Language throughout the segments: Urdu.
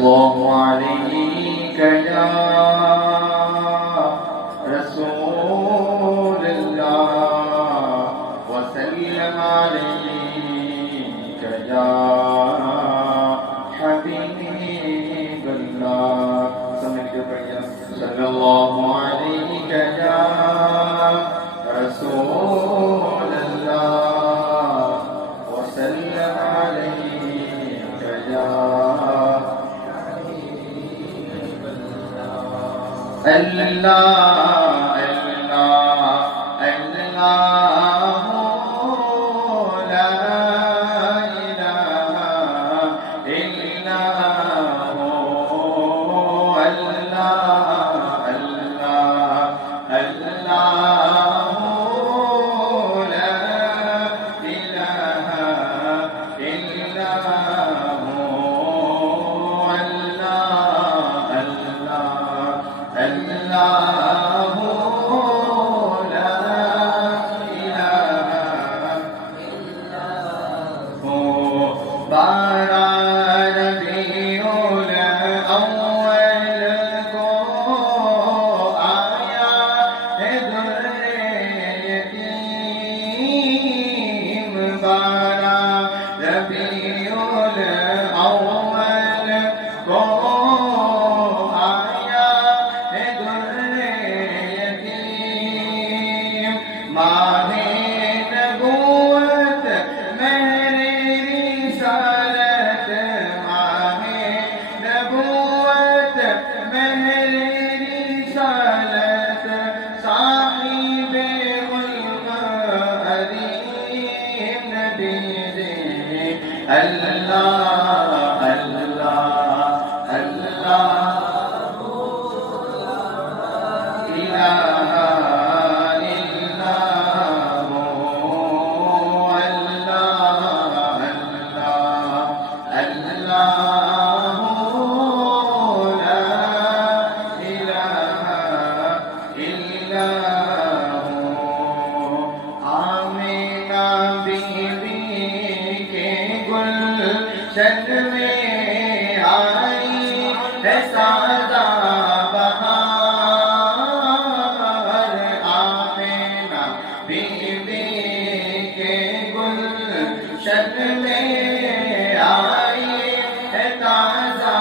الله عليك يا رسول الله وسلم عليك يا حبيب الله صلى الله عليك يا رسول الله وسلم عليك يا اللہ اللہ اللہ لا الہ الا ہو اللہ اللہ اللہ لا الہ الا ہو اللہ اللہ اللہ لا الہ الا ہو بارہ ربیع الاول کو آیا ہے در یتیم بارہ ربیع الاول کو ماہ نبوت میری رسالت ماہ نبوت میری رسالت صاحب ملک حریم نبی اللہ اللہ اللہ شد میں آئی ہے سادہ بہار آمینہ بی بی کے گل شد میں آئی ہے تازہ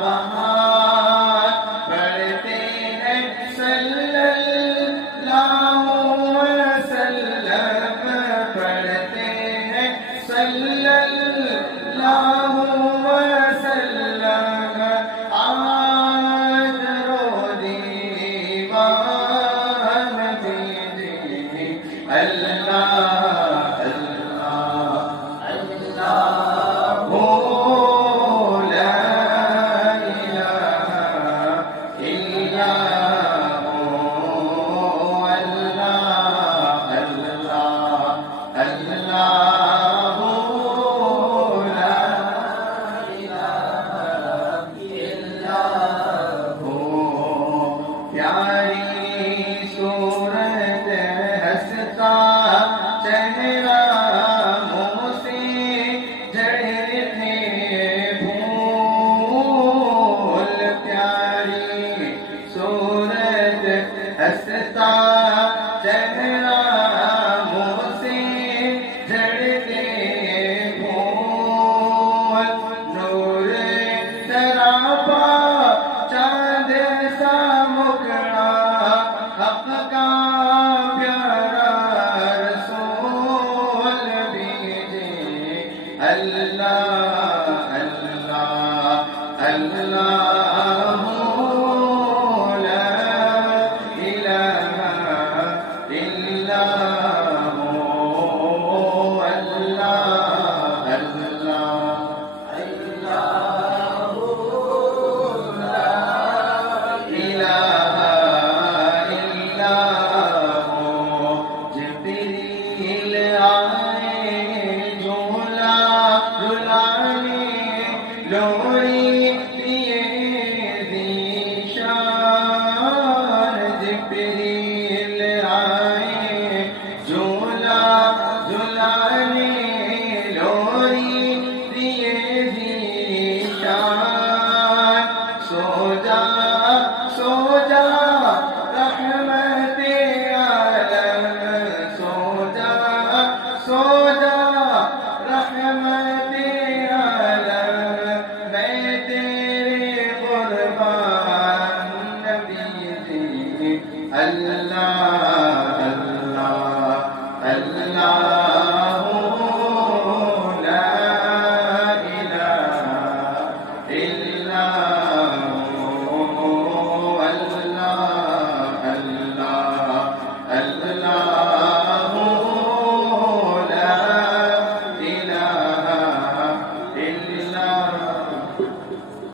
بہار پڑھتے ہیں صلی اللہ وسلم پڑھتے ہیں صلی اللہ وسلم آج رو دیوان دیجئے اللہ اللہ اللہ لا الہ الا اللہ اللہ اللہ پیاری صورت ہنستا چہرہ منہ سے جھڑتے پھول پیاری صورت ہنستا چہرہ منہ سے جھڑتے پھول نور سراپا چاند سا حق کا پیارا رسول بھیجے اللہ اللہ اللہ